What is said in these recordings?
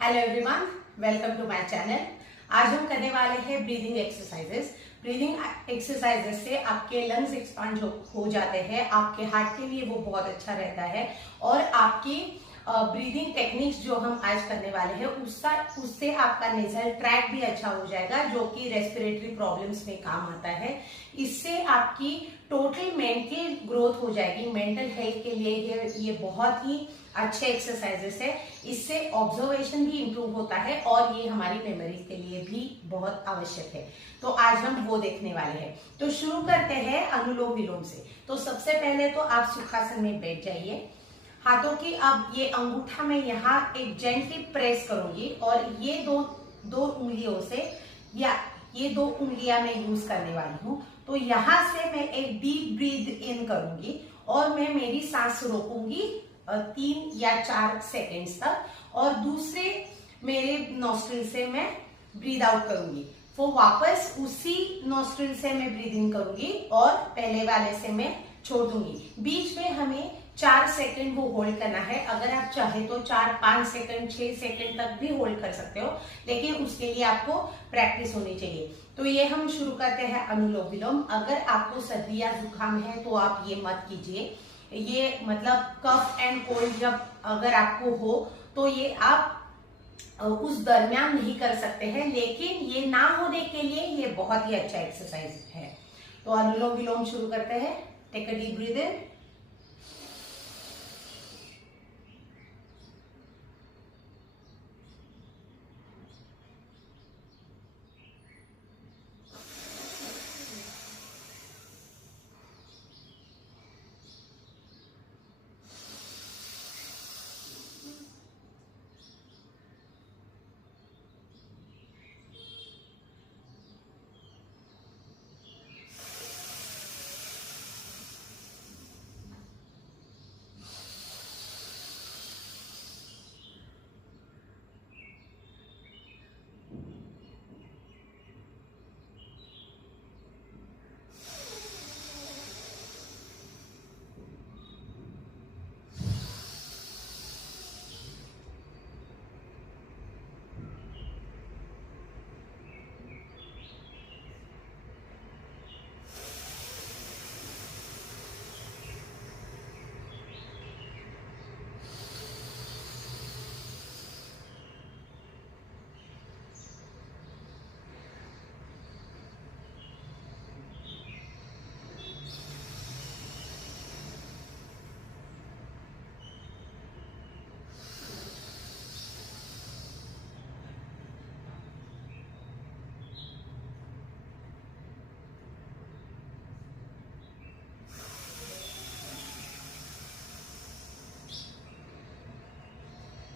Hello everyone, welcome to my channel. आज हम करने वाले हैं ब्रीदिंग एक्सरसाइजेस। ब्रीदिंग एक्सरसाइजेस से आपके लंग्स एक्सपांड हो जाते हैं, आपके हार्ट के लिए वो बहुत अच्छा रहता है और आपकी ब्रीदिंग टेक्निक्स जो हम आज करने वाले हैं उससे आपका नेजल ट्रैक भी अच्छा हो जाएगा, जो कि रेस्पिरेटरी प्रॉब्लम्स में काम आता है। इससे आपकी टोटल मेंटल ग्रोथ हो जाएगी। मेंटल हेल्थ के लिए ये बहुत ही अच्छे एक्सरसाइजेस है। इससे ऑब्जर्वेशन भी इम्प्रूव होता है और ये हमारी मेमोरी के लिए भी बहुत आवश्यक है। तो आज हम वो देखने वाले हैं। तो शुरू करते हैं अनुलोम विलोम से। तो सबसे पहले तो आप सुखासन में बैठ जाइए। हाथों की अब ये अंगूठा में यहाँ एक जेंटली प्रेस करूंगी और ये दो उंगलियों से, या ये दो उंगलियां मैं यूज करने वाली हूँ। तो यहाँ से मैं एक डीप ब्रीथ इन करूंगी और मैं मेरी सांस रोकूंगी 3 या 4 सेकेंड्स तक, और दूसरे मेरे नॉस्ट्रिल से मैं ब्रीद आउट करूंगी। वो वापस उसी नॉस्ट्रिल से मैं ब्रीद इन करूंगी और पहले वाले से मैं छोड़ दूंगी। बीच में हमें 4 सेकंड वो होल्ड करना है। अगर आप चाहे तो 4, 5 सेकंड, 6 सेकंड तक भी होल्ड कर सकते हो, लेकिन उसके लिए आपको प्रैक्टिस होनी चाहिए। तो ये हम शुरू करते हैं अनुलोम विलोम। अगर आपको सर्दी या जुकाम है तो आप ये मत कीजिए। ये मतलब कफ एंड कोल्ड जब अगर आपको हो तो ये आप उस दरमियान नहीं कर सकते हैं, लेकिन ये ना होने के लिए ये बहुत ही अच्छा एक्सरसाइज है। तो अनुलोम विलोम शुरू करते हैं। टेक अ डीप ब्रीथ इन,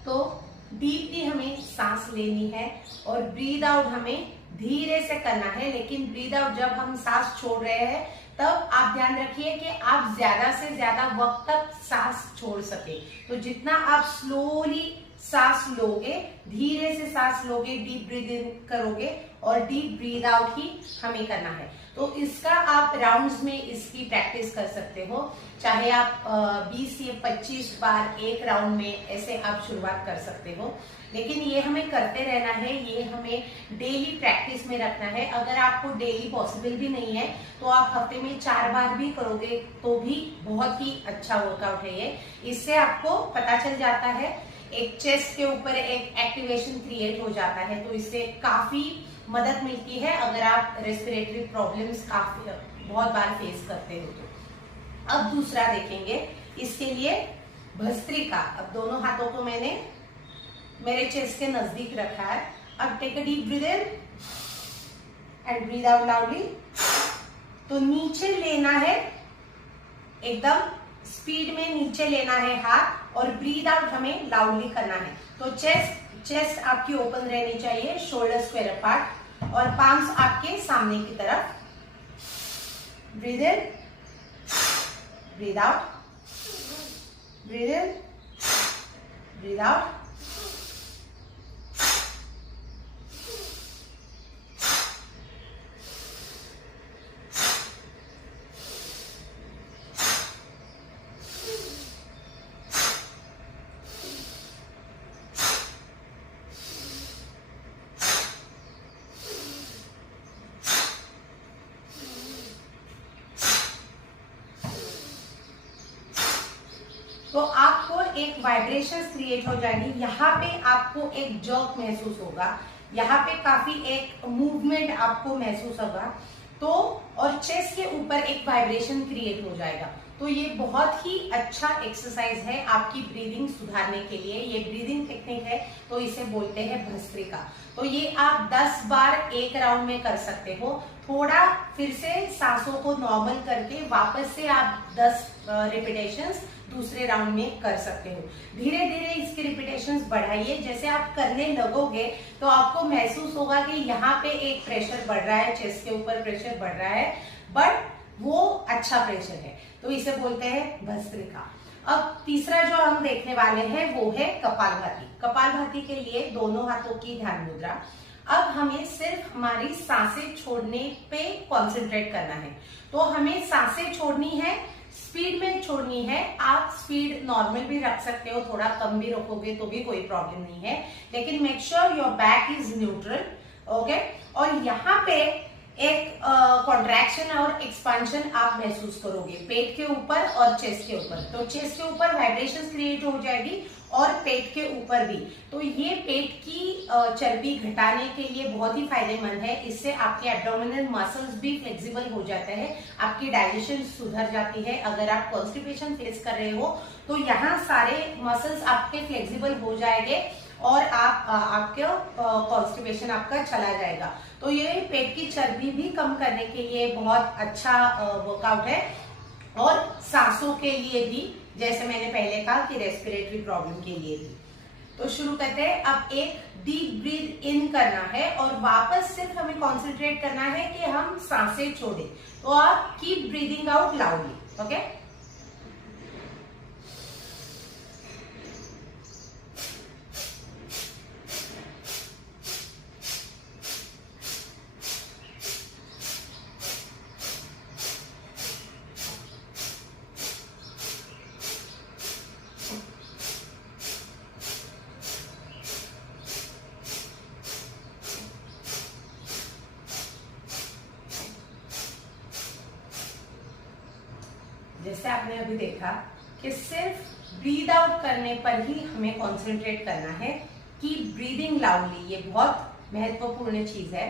तो डीपली हमें सांस लेनी है और ब्रीद आउट हमें धीरे से करना है। लेकिन ब्रीद आउट जब हम सांस छोड़ रहे हैं तब आप ध्यान रखिए कि आप ज्यादा से ज्यादा वक्त तक सांस छोड़ सके। तो जितना आप स्लोली सांस लोगे, धीरे से सांस लोगे, डीप ब्रीद इन करोगे और डीप ब्रीद आउट ही हमें करना है। तो इसका आप राउंड्स में इसकी प्रैक्टिस कर सकते हो। चाहे आप 20 या 25 बार एक राउंड में ऐसे आप शुरुआत कर सकते हो, लेकिन ये हमें करते रहना है। ये हमें डेली प्रैक्टिस में रखना है। अगर आपको डेली पॉसिबल भी नहीं है तो आप हफ्ते में 4 बार भी करोगे तो भी बहुत ही अच्छा वर्कआउट है ये। इससे आपको पता चल जाता है, एक चेस्ट के ऊपर एक एक्टिवेशन क्रिएट हो जाता है। तो इससे काफी मदद मिलती है अगर आप रेस्पिरेटरी प्रॉब्लम्स काफी बहुत बार फेस करते हो तो। अब दूसरा देखेंगे। इसके लिए भस्त्रिका, अब दोनों हाथों को मैंने मेरे चेस्ट के नजदीक रखा है। अब take a deep breath in and breathe out loudly. तो नीचे लेना है, एकदम स्पीड में नीचे लेना है हाथ, और ब्रीथ आउट हमें लाउडली करना है। तो चेस्ट आपकी ओपन रहनी चाहिए, शोल्डर स्क्वायर अपार्ट और पाम्स आपके सामने की तरफ। ब्रीथ इन, ब्रीथ आउट, ब्रीथ इन, ब्रीथ आउट। तो आपको एक वाइब्रेशन क्रिएट हो जाएगी। यहाँ पे आपको एक जर्क महसूस होगा, यहाँ पे काफी एक मूवमेंट आपको महसूस होगा, तो और चेस्ट के ऊपर एक वाइब्रेशन क्रिएट हो जाएगा। तो ये बहुत ही अच्छा एक्सरसाइज है आपकी ब्रीदिंग सुधारने के लिए। ये ब्रीदिंग टेक्निक है, तो इसे बोलते हैं भस्त्रिका। तो ये आप 10 बार एक राउंड में कर सकते हो। थोड़ा फिर से सांसों को नॉर्मल करके वापस से आप 10 रिपीटेशंस दूसरे राउंड में कर सकते हो। धीरे धीरे इसके रिपीटेशंस बढ़ाइए। जैसे आप करने लगोगे तो आपको महसूस होगा कि यहाँ पे एक प्रेशर बढ़ रहा है, चेस्ट के ऊपर प्रेशर बढ़ रहा है, बट वो अच्छा प्रेशर है, तो इसे बोलते हैं भस्त्रिका। अब तीसरा जो हम देखने वाले हैं वो है कपालभाति। कपालभाति के लिए दोनों हाथों की ध्यान मुद्रा। अब हमें सिर्फ हमारी सांसें छोड़ने पे कॉन्सेंट्रेट करना है। तो हमें सांसें छोड़नी है, स्पीड में छोड़नी है। आप स्पीड नॉर्मल भी रख सकते हो, थोड़ा कम भी रखोगे तो भी कोई प्रॉब्लम नहीं है, लेकिन make sure your back is neutral, okay. और यहाँ पे एक कॉन्ट्रैक्शन और एक्सपांशन आप महसूस करोगे पेट के ऊपर और चेस्ट के ऊपर। तो चेस्ट के ऊपर वाइब्रेशन क्रिएट हो जाएगी और पेट के ऊपर भी। तो ये पेट की चर्बी घटाने के लिए बहुत ही फायदेमंद है। इससे आपके एब्डोमिनल मसल्स भी फ्लेक्सिबल हो जाते हैं, आपकी डाइजेशन सुधर जाती है। अगर आप कॉन्स्टिपेशन फेस कर रहे हो तो यहाँ सारे मसल्स आपके फ्लेक्सिबल हो जाएंगे और आपके कॉन्स्टिपेशन आपका चला जाएगा। तो ये पेट की चर्बी भी कम करने के लिए बहुत अच्छा वर्कआउट है, और सांसों के लिए भी, जैसे मैंने पहले कहा कि रेस्पिरेटरी प्रॉब्लम के लिए भी। तो शुरू करते हैं। अब एक डीप ब्रीथ इन करना है और वापस सिर्फ हमें कॉन्सेंट्रेट करना है कि हम सांसें छोड़ें। तो आप keep breathing out loudly, okay. जैसे आपने अभी देखा कि सिर्फ ब्रीद आउट करने पर ही हमें कंसंट्रेट करना है कि ब्रीदिंग लाउडली। ये बहुत महत्वपूर्ण चीज है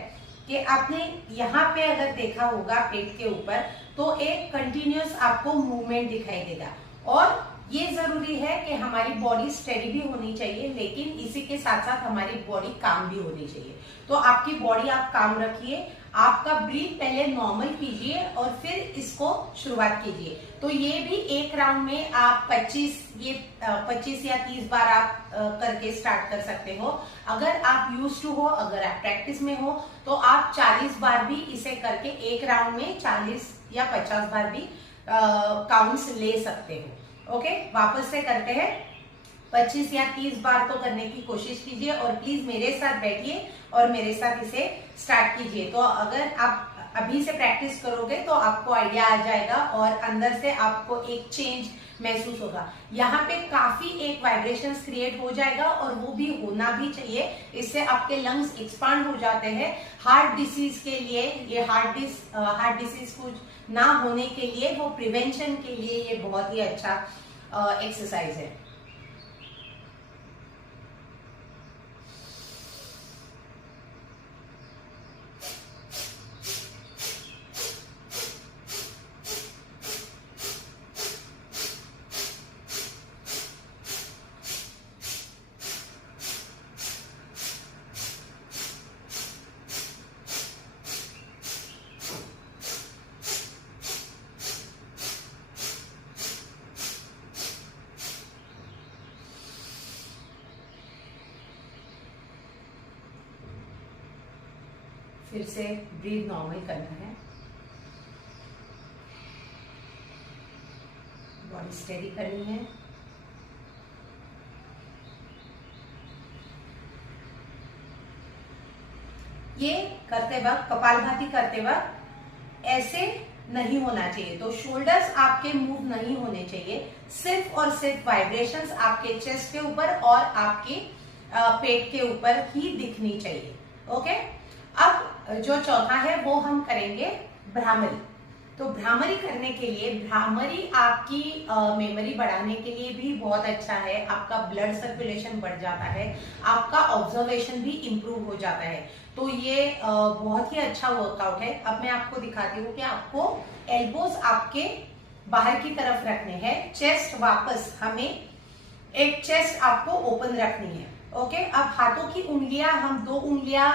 कि आपने यहाँ पे अगर देखा होगा पेट के ऊपर, तो एक कंटिन्यूअस आपको मूवमेंट दिखाई देगा। और ये जरूरी है कि हमारी बॉडी स्टेडी भी होनी चाहिए, लेकिन इसी के साथ साथ हमारी बॉडी काम भी होनी चाहिए। तो आपकी बॉडी आप काम रखिए, आपका ब्रीथ पहले नॉर्मल कीजिए और फिर इसको शुरुआत कीजिए। तो ये भी एक राउंड में आप 25 या 30 बार आप करके स्टार्ट कर सकते हो। अगर आप यूज टू हो, अगर आप प्रैक्टिस में हो, तो आप 40 बार भी इसे करके एक राउंड में 40 या 50 बार भी काउंट्स ले सकते हो, ओके। वापस से करते हैं। 25 या 30 बार तो करने की कोशिश कीजिए और प्लीज मेरे साथ बैठिए और मेरे साथ इसे स्टार्ट कीजिए। तो अगर आप अभी से प्रैक्टिस करोगे तो आपको आइडिया आ जाएगा और अंदर से आपको एक चेंज महसूस होगा। यहाँ पे काफी एक वाइब्रेशन क्रिएट हो जाएगा और वो भी होना भी चाहिए। इससे आपके लंग्स एक्सपांड हो जाते हैं। हार्ट डिसीज के लिए, ये हार्ट डिसीज कुछ ना होने के लिए, वो प्रिवेंशन के लिए ये बहुत ही अच्छा एक्सरसाइज है। फिर से ब्रीथ नॉर्मल करना है, बॉडी स्टेडी करनी है। ये करते वक्त, कपालभाति करते वक्त ऐसे नहीं होना चाहिए। तो शोल्डर्स आपके मूव नहीं होने चाहिए, सिर्फ और सिर्फ वाइब्रेशंस आपके चेस्ट के ऊपर और आपके पेट के ऊपर ही दिखनी चाहिए, ओके। अब जो चौथा है वो हम करेंगे भ्रामरी। तो भ्रामरी करने के लिए, भ्रामरी आपकी मेमोरी बढ़ाने के लिए भी बहुत अच्छा है। आपका ब्लड सर्कुलेशन बढ़ जाता है, आपका ऑब्जर्वेशन भी इम्प्रूव हो जाता है। तो ये बहुत ही अच्छा वर्कआउट है। अब मैं आपको दिखाती हूँ कि आपको एल्बोज आपके बाहर की तरफ रखने हैं, चेस्ट वापस, हमें एक चेस्ट आपको ओपन रखनी है। ओके, अब हाथों की उंगलियां, हम 2 उंगलियां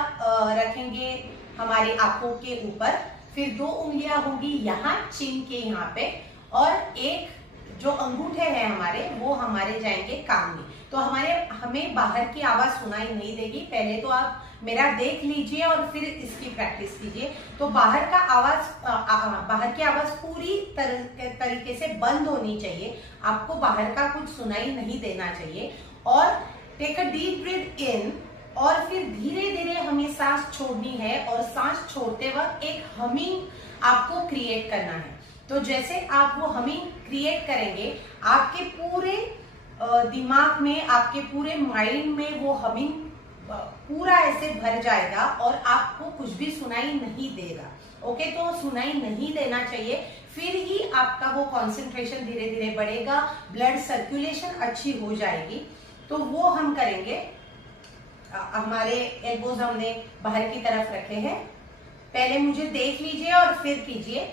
रखेंगे हमारी आंखों के ऊपर, फिर 2 उंगलियां होंगी यहाँ चिन के यहाँ पे, और एक जो अंगूठे हैं हमारे वो हमारे जाएंगे कान में। तो हमें बाहर की आवाज सुनाई नहीं देगी। पहले तो आप मेरा देख लीजिए और फिर इसकी प्रैक्टिस कीजिए। तो बाहर की आवाज पूरी तरीके से बंद होनी चाहिए। आपको बाहर का कुछ सुनाई नहीं देना चाहिए। और टेक अ डीप ब्रीथ इन, और फिर धीरे धीरे हमें सांस छोड़नी है, और सांस छोड़ते वक्त एक हमिंग आपको क्रिएट करना है। तो जैसे आप वो हमिंग क्रिएट करेंगे, आपके पूरे दिमाग में, आपके पूरे माइंड में वो हमिंग पूरा ऐसे भर जाएगा और आपको कुछ भी सुनाई नहीं देगा। ओके, तो सुनाई नहीं देना चाहिए, फिर ही आपका वो कंसंट्रेशन धीरे धीरे बढ़ेगा, ब्लड सर्कुलेशन अच्छी हो जाएगी। तो वो हम करेंगे। हमारे एल्बोज हमने बाहर की तरफ रखे हैं। पहले मुझे देख लीजिए और फिर कीजिए।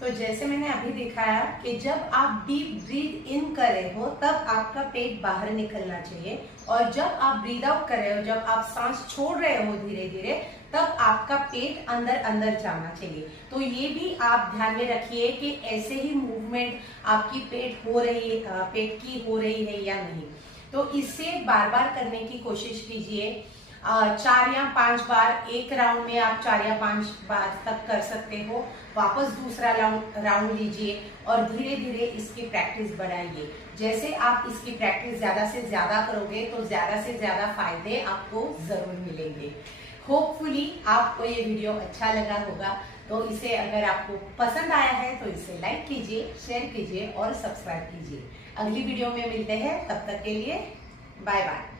तो जैसे मैंने अभी दिखाया कि जब आप डीप ब्रीथ इन कर रहे हो तब आपका पेट बाहर निकलना चाहिए, और जब आप ब्रीथ आउट कर रहे हो, जब आप सांस छोड़ रहे हो धीरे धीरे, तब आपका पेट अंदर अंदर जाना चाहिए। तो ये भी आप ध्यान में रखिए कि ऐसे ही मूवमेंट आपकी पेट की हो रही है या नहीं। तो इसे बार बार करने की कोशिश कीजिए। 4 या 5 बार, एक राउंड में आप 4 या 5 बार तक कर सकते हो। वापस दूसरा राउंड लीजिए और धीरे धीरे इसकी प्रैक्टिस बढ़ाइए। जैसे आप इसकी प्रैक्टिस ज्यादा से ज्यादा करोगे तो ज्यादा से ज्यादा फायदे आपको जरूर मिलेंगे। होपफुली आपको ये वीडियो अच्छा लगा होगा। तो इसे अगर आपको पसंद आया है तो इसे लाइक कीजिए, शेयर कीजिए और सब्सक्राइब कीजिए। अगली वीडियो में मिलते हैं, तब तक के लिए बाय बाय।